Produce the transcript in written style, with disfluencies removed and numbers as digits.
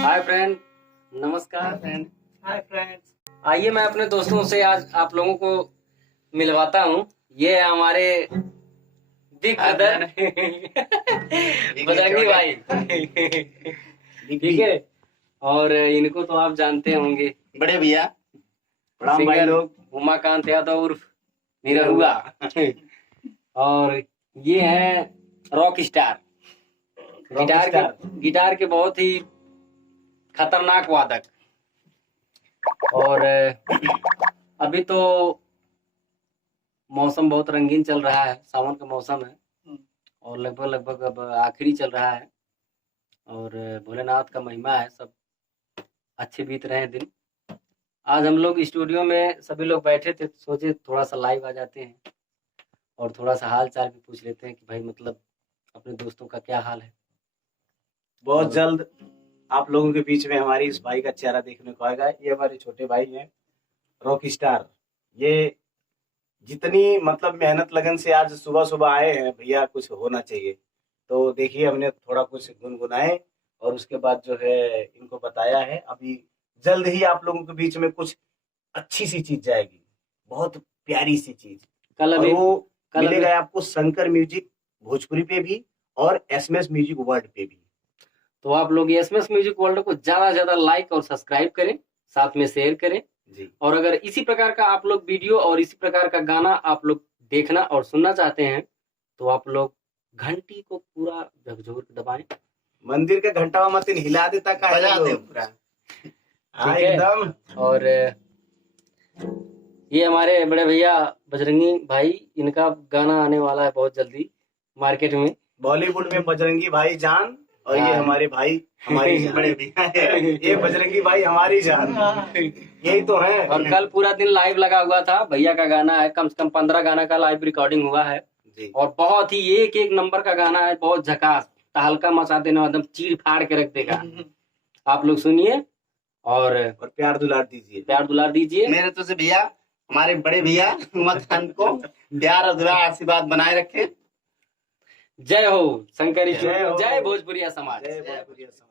Hi friend, नमस्कार friend. Hi friends. आइए मैं अपने दोस्तों से आज आप लोगों को मिलवाता हूँ। ये है हमारे बिग ब्रदर बजरंगी भाई। ठीक है, और इनको तो आप जानते होंगे, बड़े भैया प्रणाम भाई सिंगर लोग। उमाकांत यादव उर्फ निरहुआ। और ये है रॉक स्टार, गिटार के बहुत ही खतरनाक वादक। और अभी तो मौसम बहुत रंगीन चल रहा है, सावन का मौसम है और लगभग अब आखिरी चल रहा है और भोलेनाथ का महिमा है, सब अच्छे बीत रहे हैं दिन। आज हम लोग स्टूडियो में सभी लोग बैठे थे, सोचे थोड़ा सा लाइव आ जाते हैं और थोड़ा सा हाल चाल भी पूछ लेते हैं कि भाई मतलब अपने दोस्तों का क्या हाल है। बहुत जल्द आप लोगों के बीच में हमारी इस भाई का चेहरा देखने को आएगा। ये हमारे छोटे भाई हैं रॉक स्टार। ये जितनी मतलब मेहनत लगन से आज सुबह सुबह आए हैं, भैया कुछ होना चाहिए, तो देखिए हमने थोड़ा कुछ गुनगुनाए और उसके बाद जो है इनको बताया है। अभी जल्द ही आप लोगों के बीच में कुछ अच्छी सी चीज जाएगी, बहुत प्यारी सी चीज। कल और अभी वो कल अभी मिलेगा आपको शंकर म्यूजिक भोजपुरी पे भी और एसएमएस म्यूजिक वर्ल्ड पे भी। तो आप लोग एसएमएस म्यूजिक वर्ल्ड को ज्यादा से ज्यादा लाइक और सब्सक्राइब करें, साथ में शेयर करें जी। और अगर इसी प्रकार का आप लोग वीडियो और इसी प्रकार का गाना आप लोग देखना और सुनना चाहते हैं तो आप लोग घंटी को पूरा झकझोर के दबाएं। मंदिर के घंटा मत हिला देता का बजा दे पूरा। हाँ ठीक है। एकदम। और ये हमारे बड़े भैया बजरंगी भाई, इनका गाना आने वाला है बहुत जल्दी मार्केट में। बॉलीवुड में बजरंगी भाई जान और ये हाँ। हमारे भाई हमारी जान। बड़े भैया ये बजरंगी भाई हमारी जान, यही तो है। और कल पूरा दिन लाइव लगा हुआ था, भैया का गाना है, कम से कम 15 गाना का लाइव रिकॉर्डिंग हुआ है जी। और बहुत ही एक एक नंबर का गाना है, बहुत झकास, तहलका मचा देना, एकदम चीर फाड़ के रख देगा। आप लोग सुनिए और प्यार दुलार दीजिए, प्यार दुलार दीजिए। मेरे तो से भैया हमारे बड़े भैया उमाकांत को प्यार और दुलार आशीर्वाद बनाए रखे। जय हो शंकरी, जय हो। जय भोजपुरिया समाज। जय भोजपुरिया समाज।